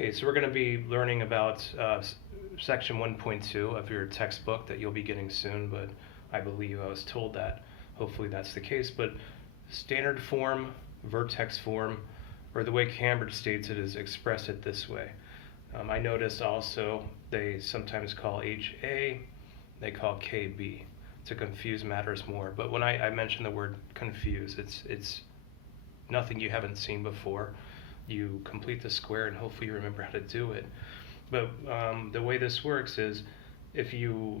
Okay, so we're going to be learning about section 1.2 of your textbook that you'll be getting soon, but I believe I was told that hopefully that's the case. But standard form, vertex form, or the way Cambridge states it is express it this way. I noticed also they sometimes call HA, they call KB to confuse matters more. But when I mention the word confuse, it's nothing you haven't seen before. You complete the square and hopefully you remember how to do it. But the way this works is if you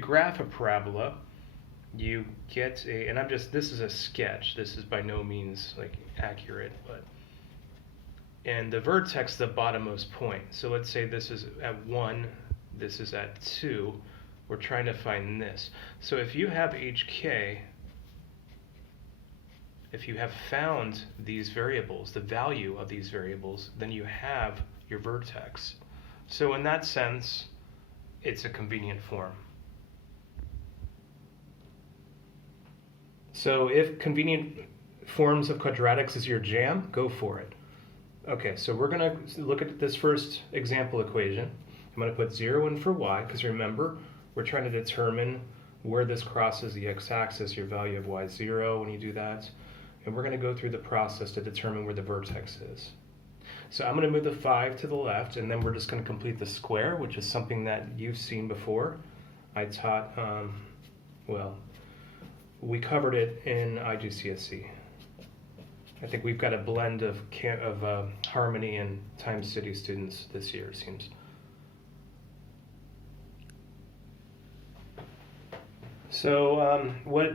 graph a parabola, you get a, and this is a sketch, this is by no means like accurate, but and the vertex, the bottommost point. So let's say this is at 1, this is at 2, we're trying to find this. So if you have HK, if you have found these variables, the value of these variables, then you have your vertex. So in that sense, it's a convenient form. So if convenient forms of quadratics is your jam, go for it. Okay, so we're going to look at this first example equation. I'm going to put 0 in for y, because remember, we're trying to determine where this crosses the x-axis, your value of y is 0 when you do that. And we're going to go through the process to determine where the vertex is. So I'm going to move the 5 to the left, and then we're just going to complete the square, which is something that you've seen before. I taught, well, we covered it in IGCSE. I think we've got a blend of Harmony and Times City students this year, it seems. So what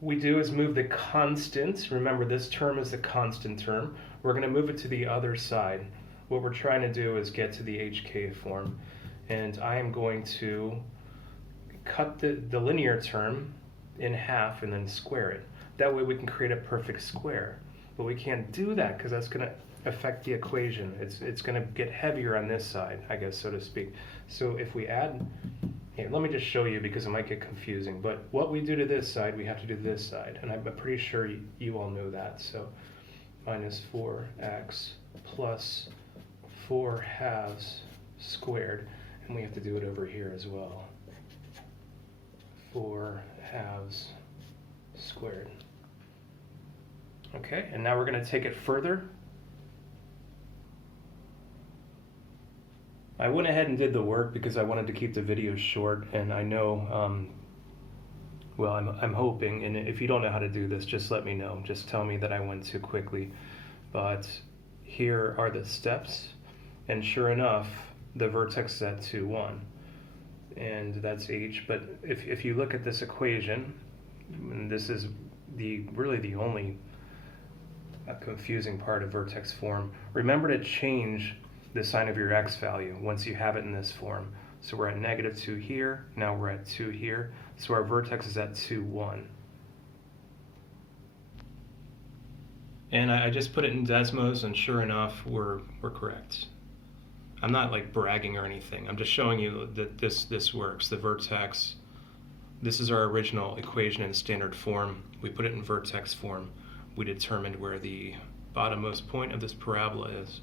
we do is move the constant. Remember, this term is the constant term. We're going to move it to the other side. What we're trying to do is get to the HK form. And I am going to cut the linear term in half and then square it. That way we can create a perfect square. But we can't do that because that's going to affect the equation. It's going to get heavier on this side, I guess, so to speak. So if we add, here, let me just show you because it might get confusing. But what we do to this side, we have to do to this side. And I'm pretty sure you all know that. So minus 4x plus 4 halves squared. And we have to do it over here as well. 4 halves squared. Okay, and now we're going to take it further. I went ahead and did the work because I wanted to keep the video short, and I know, well, I'm hoping, and if you don't know how to do this, just let me know. Just tell me that I went too quickly. But here are the steps, and sure enough, the vertex is at 2, 1. And that's h, but if you look at this equation, and this is really the only confusing part of vertex form, remember to change the sign of your x value once you have it in this form. So we're at -2 here, now we're at 2 here, so our vertex is at 2, 1. And I just put it in Desmos, and sure enough, we're correct. I'm not like bragging or anything, I'm just showing you that this works. The vertex, this is our original equation in standard form. We put it in vertex form. We determined where the bottommost point of this parabola is.